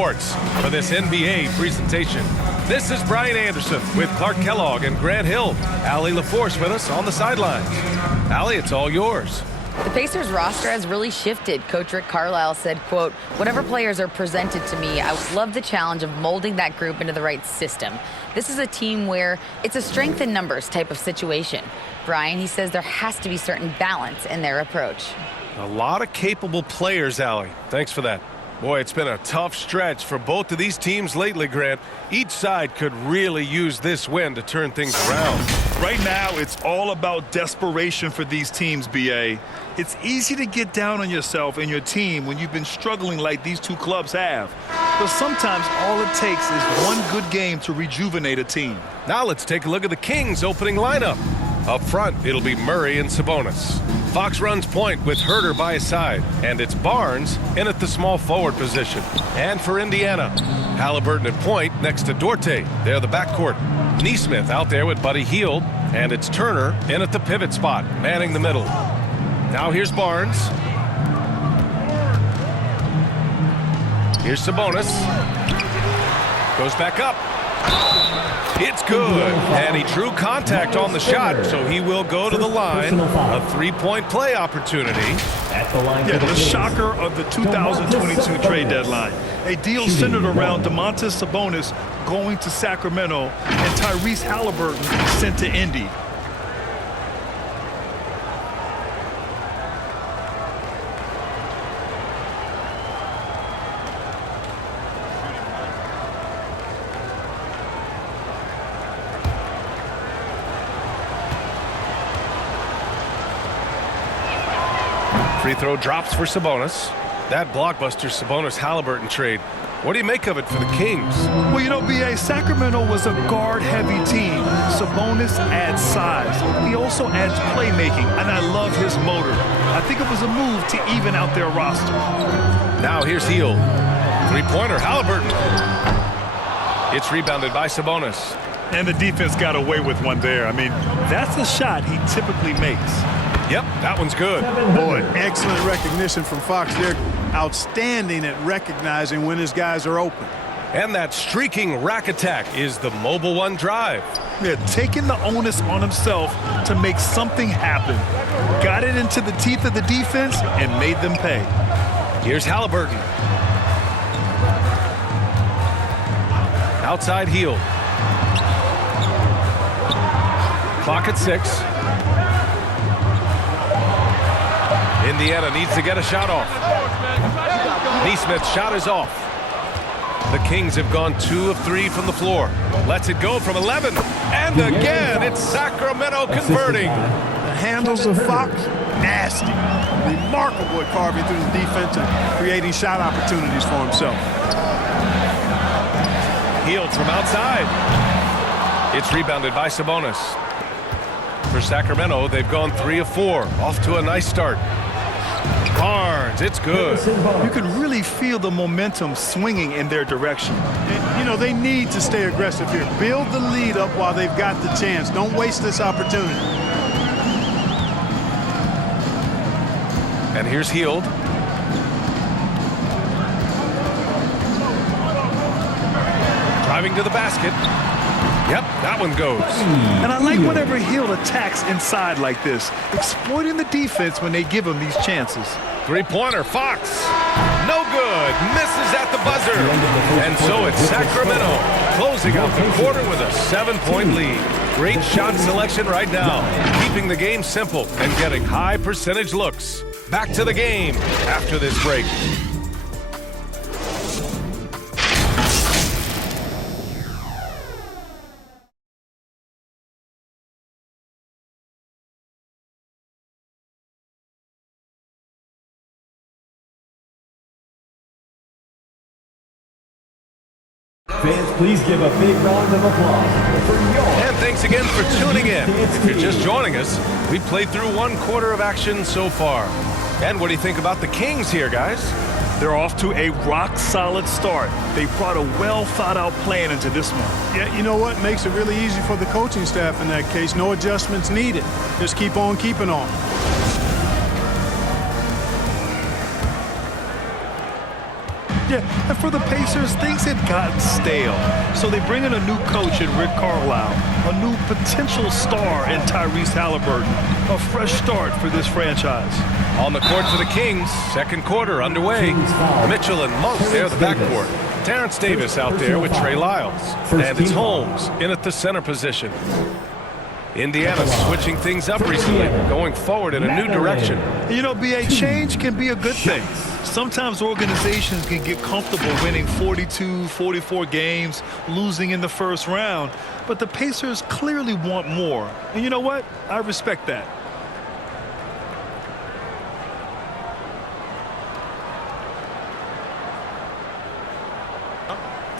Sports for this NBA presentation. This is Brian Anderson with Clark Kellogg and Grant Hill. Allie LaForce with us on the sidelines. Allie, it's all yours. The Pacers roster has really shifted. Coach Rick Carlisle said, quote, "Whatever players are presented to me, I love the challenge of molding that group into the right system. This is a team where it's a strength in numbers type of situation." Brian, he says there has to be certain balance in their approach. A lot of capable players, Allie. Thanks for that. Boy, it's been a tough stretch for both of these teams lately, Grant. Each side could really use this win to turn things around. Right now, it's all about desperation for these teams, B.A. It's easy to get down on yourself and your team when you've been struggling like these two clubs have. But sometimes all it takes is one good game to rejuvenate a team. Now let's take a look at the Kings' opening lineup. Up front, it'll be Murray and Sabonis. Fox runs point with Herter by his side, and it's Barnes in at the small forward position. And for Indiana, Halliburton at point next to Duarte. They're the backcourt. Nesmith out there with Buddy Hield, and it's Turner in at the pivot spot, manning the middle. Now here's Barnes. Here's Sabonis. Goes back up. It's good, and he drew contact on the shot, so he will go to the line. A three-point play opportunity. Yeah, the shocker of the 2022 trade deadline. A deal centered around Domantas Sabonis going to Sacramento and Tyrese Halliburton sent to Indy. Free throw drops for Sabonis. That blockbuster Sabonis-Halliburton trade. What do you make of it for the Kings? Well, you know, B.A., Sacramento was a guard-heavy team. Sabonis adds size. He also adds playmaking, and I love his motor. I think it was a move to even out their roster. Now here's Hield. Three-pointer, Halliburton. It's rebounded by Sabonis. And the defense got away with one there. I mean, that's a shot he typically makes. Yep, that one's good. Boy, excellent recognition from Fox. They're outstanding at recognizing when his guys are open. And that streaking rack attack is the mobile one drive. Yeah, taking the onus on himself to make something happen. Got it into the teeth of the defense and made them pay. Here's Halliburton. Outside Hield. Clock at 6. Indiana needs to get a shot off. Nesmith's shot is off. The Kings have gone 2 of 3 from the floor. Lets it go from 11. And again, it's Sacramento converting. The handles of Fox, nasty. Remarkable at carving through the defense and creating shot opportunities for himself. Hield from outside. It's rebounded by Sabonis. For Sacramento, they've gone 3 of 4. Off to a nice start. Barnes, it's good. You can really feel the momentum swinging in their direction. And, you know, they need to stay aggressive here. Build the lead up while they've got the chance. Don't waste this opportunity. And here's Hield. Driving to the basket. Yep, that one goes. And I like whenever Hield attacks inside like this, exploiting the defense when they give him these chances. Three-pointer, Fox. No good. Misses at the buzzer. And so it's Sacramento closing out the quarter with a 7-point lead. Great shot selection right now, keeping the game simple and getting high percentage looks. Back to the game after this break. Fans, please give a big round of applause for your... And thanks again for tuning in. If you're just joining us, we've played through 1 quarter of action so far. And what do you think about the Kings here, guys? They're off to a rock-solid start. They brought a well-thought-out plan into this one. Yeah, you know what? Makes it really easy for the coaching staff in that case. No adjustments needed. Just keep on keeping on. Yeah, and for the Pacers, things had gotten stale. So they bring in a new coach in Rick Carlisle, a new potential star in Tyrese Halliburton, a fresh start for this franchise. On the court for the Kings, second quarter underway. Mitchell and Monk there, the backcourt. Terrence Davis out there with Trey Lyles. And it's Holmes in at the center position. Indiana switching things up recently, going forward in a new direction. You know, B.A., change can be a good thing. Sometimes organizations can get comfortable winning 42, 44 games, losing in the first round. But the Pacers clearly want more. And you know what? I respect that.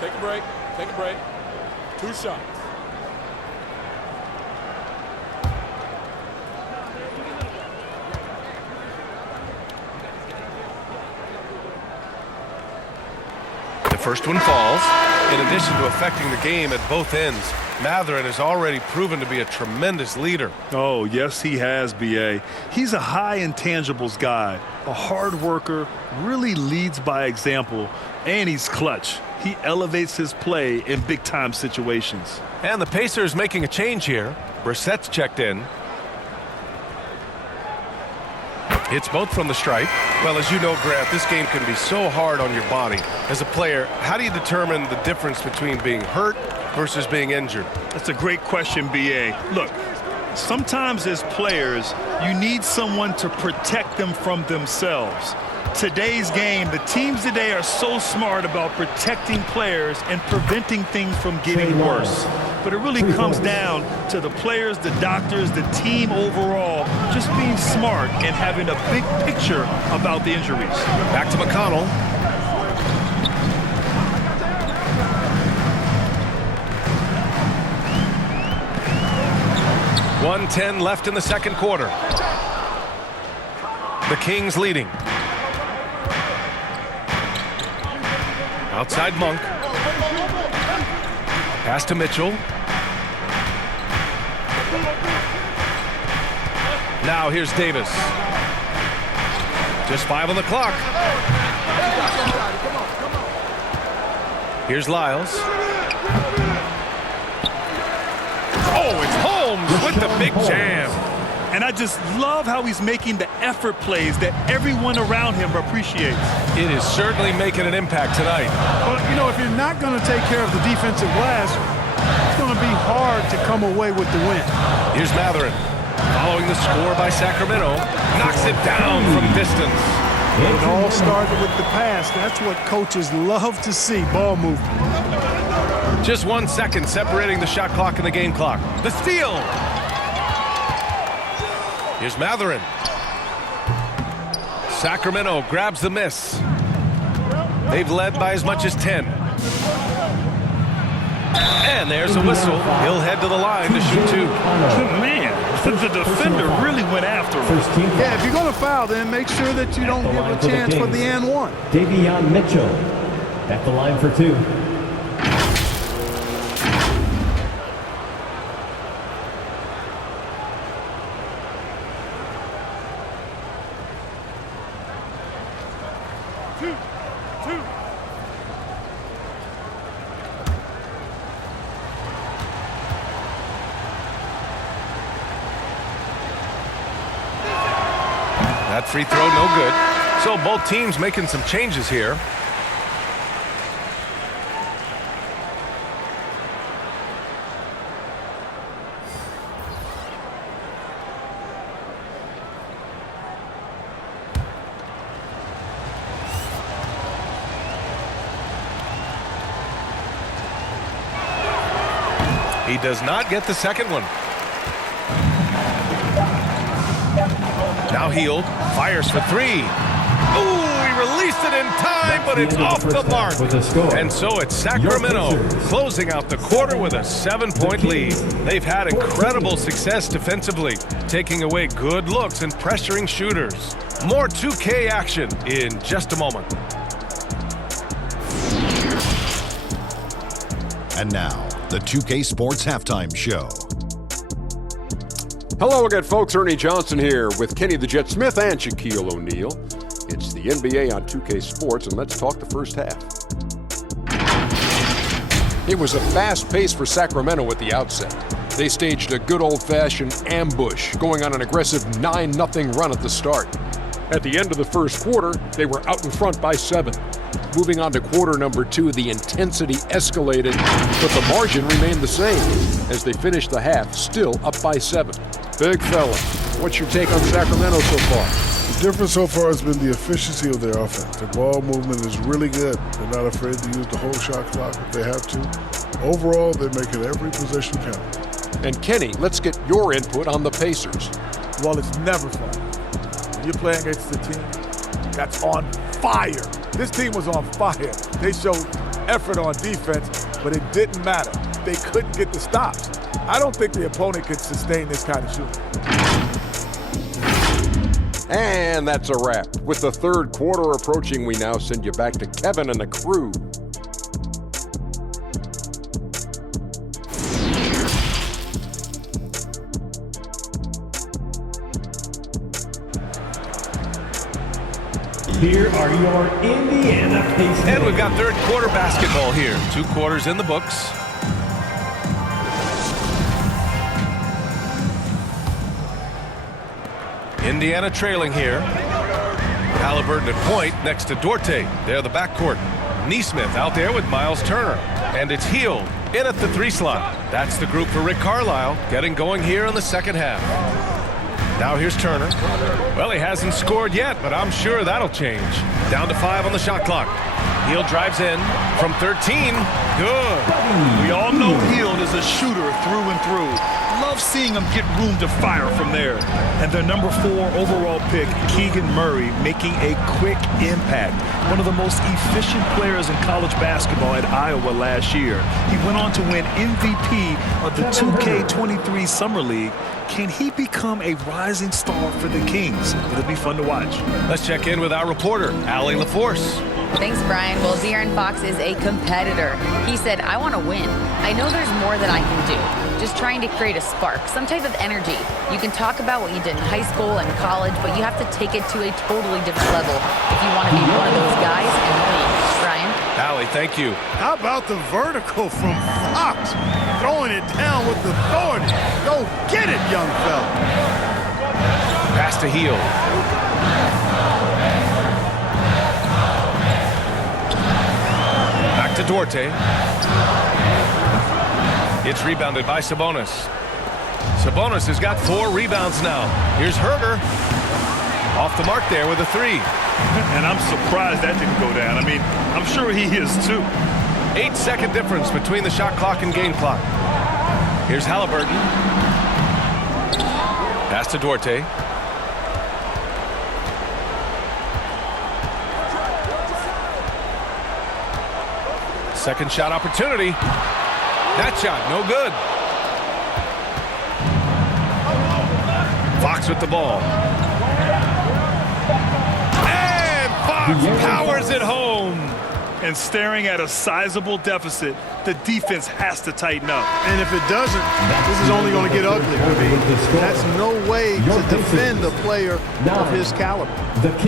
Take a break. Take a break. 2 shots. The first one falls. In addition to affecting the game at both ends, Mathurin has already proven to be a tremendous leader. Oh, yes, he has, B.A. He's a high intangibles guy, a hard worker, really leads by example, and he's clutch. He elevates his play in big-time situations. And the Pacers making a change here. Brissett's checked in. It's both from the stripe. Well, as you know, Grant, this game can be so hard on your body. As a player, how do you determine the difference between being hurt versus being injured? That's a great question, B.A. Look, sometimes as players, you need someone to protect them from themselves. Today's game, the teams today are so smart about protecting players and preventing things from getting worse. But it really comes down to the players, the doctors, the team overall, just being smart and having a big picture about the injuries. Back to McConnell. .110 left in the second quarter. The Kings leading. Outside Monk. Pass to Mitchell. Now here's Davis. Just 5 on the clock. Here's Lyles. Oh, it's Holmes with the big jam. And I just love how he's making the effort plays that everyone around him appreciates. It is certainly making an impact tonight. Well, you know, if you're not going to take care of the defensive glass, it's going to be hard to come away with the win. Here's Mathurin. Following the score by Sacramento. Knocks it down from distance. It all started with the pass. That's what coaches love to see, ball movement. Just 1 second separating the shot clock and the game clock. The steal. Here's Mathurin. Sacramento grabs the miss. They've led by as much as 10. And there's a whistle. He'll head to the line to shoot 2. Man, the defender really went after him. Yeah, if you're going to foul, then make sure that you don't give a chance for the and one. Davion Mitchell at the line for 2. That free throw no good. So both teams making some changes here. He does not get the second one. Now Hield fires for 3. Ooh, he released it in time, but it's off the mark. And so it's Sacramento closing out the quarter with a 7-point lead. They've had incredible success defensively, taking away good looks and pressuring shooters. More 2K action in just a moment. And now, the 2K Sports Halftime Show. Hello again, folks. Ernie Johnson here with Kenny the Jet Smith and Shaquille O'Neal. It's the NBA on 2K Sports, and let's talk the first half. It was a fast pace for Sacramento at the outset. They staged a good old-fashioned ambush, going on an aggressive 9-0 run at the start. At the end of the first quarter, they were out in front by 7. Moving on to quarter number 2, the intensity escalated, but the margin remained the same as they finished the half still up by 7. Big fella, what's your take on Sacramento so far? The difference so far has been the efficiency of their offense. Their ball movement is really good. They're not afraid to use the whole shot clock if they have to. Overall, they're making every possession count. And Kenny, let's get your input on the Pacers. Well, it's never fun when you're playing against a team that's on fire. This team was on fire. They showed effort on defense, but it didn't matter. They couldn't get the stops. I don't think the opponent could sustain this kind of shooting. And that's a wrap. With the third quarter approaching, we now send you back to Kevin and the crew. Here are your Indiana Pacers. And we've got third quarter basketball here. 2 quarters in the books. Indiana trailing here. Halliburton at point next to Duarte. They're the backcourt. Neesmith out there with Miles Turner. And it's Hield in at the 3 slot. That's the group for Rick Carlisle getting going here in the second half. Now here's Turner. Well, he hasn't scored yet, but I'm sure that'll change. Down to 5 on the shot clock. Hield drives in from 13. Good. We all know Hield is a shooter through and through. Love seeing him get room to fire from there. And their number 4 overall pick, Keegan Murray, making a quick impact. One of the most efficient players in college basketball at Iowa last year. He went on to win MVP of the 2K23 Summer League. Can he become a rising star for the Kings? It'll be fun to watch. Let's check in with our reporter, Allie LaForce. Thanks, Brian. Well, De'Aaron Fox is a competitor. He said, I want to win. I know there's more that I can do. Just trying to create a spark, some type of energy. You can talk about what you did in high school and college, but you have to take it to a totally different level if you want to be one of those guys and win. Brian? Allie, thank you. How about the vertical from Fox? Throwing it down with authority. Go get it, young fella. Pass to Hield. Back to Duarte. It's rebounded by Sabonis. Sabonis has got 4 rebounds now. Here's Herder. Off the mark there with a 3. And I'm surprised that didn't go down. I mean, I'm sure he is too. 8-second difference between the shot clock and game clock. Here's Halliburton. Pass to Duarte. Second shot opportunity. That shot, no good. Fox with the ball. And Fox powers it home. And staring at a sizable deficit, the defense has to tighten up. And if it doesn't, this is only going to get ugly. That's no way to defend a player of his caliber.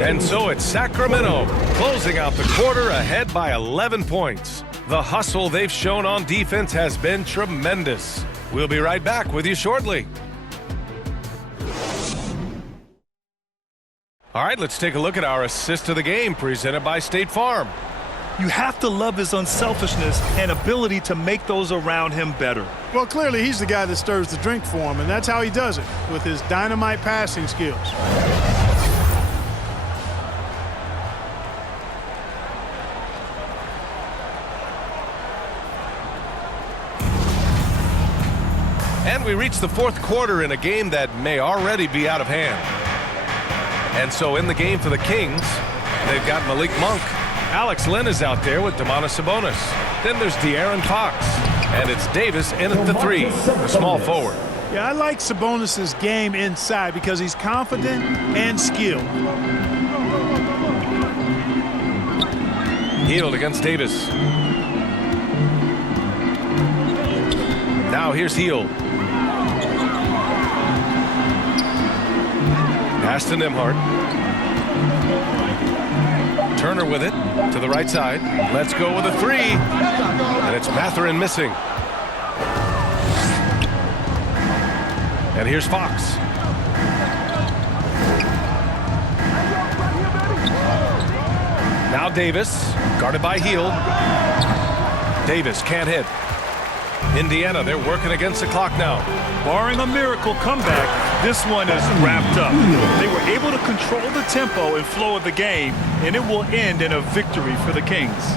And so it's Sacramento closing out the quarter ahead by 11 points. The hustle they've shown on defense has been tremendous. We'll be right back with you shortly. All right, let's take a look at our assist of the game presented by State Farm. You have to love his unselfishness and ability to make those around him better. Well, clearly he's the guy that stirs the drink for him, and that's how he does it, with his dynamite passing skills. And we reach the fourth quarter in a game that may already be out of hand. And so in the game for the Kings, they've got Malik Monk. Alex Len is out there with Domantas Sabonis. Then there's De'Aaron Fox. And it's Davis in at the 3, the small forward. Yeah, I like Sabonis' game inside because he's confident and skilled. Hield against Davis. Now here's Hield. Pass to Nembhard. Turner with it to the right side. Let's go with a 3. And it's Matherin missing. And here's Fox. Now Davis, guarded by Heel. Davis can't hit. Indiana, they're working against the clock now. Barring a miracle comeback, this one is wrapped up. They were able to control the tempo and flow of the game, and it will end in a victory for the Kings.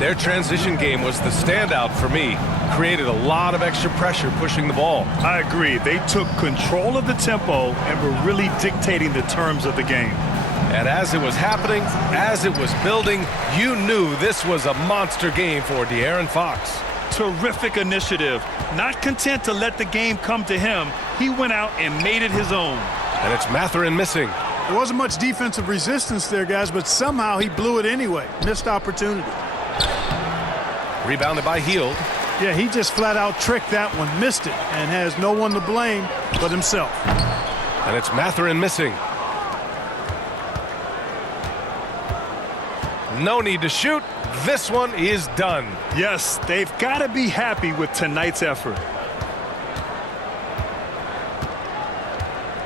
Their transition game was the standout for me. Created a lot of extra pressure pushing the ball. I agree. They took control of the tempo and were really dictating the terms of the game. And as it was happening, as it was building, you knew this was a monster game for De'Aaron Fox. Terrific initiative. Not content to let the game come to him, he went out and made it his own. And it's Matherin missing. There wasn't much defensive resistance there, guys, but somehow he blew it anyway. Missed opportunity. Rebounded by Hield. Yeah, he just flat out tricked that one, missed it, and has no one to blame but himself. And it's Matherin missing. No need to shoot. This one is done. Yes, they've got to be happy with tonight's effort.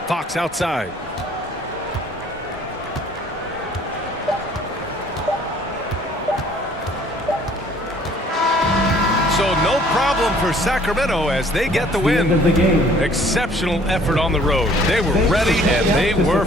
Fox outside. So no problem for Sacramento as they get the win. End of the game. Exceptional effort on the road. They were ready and they were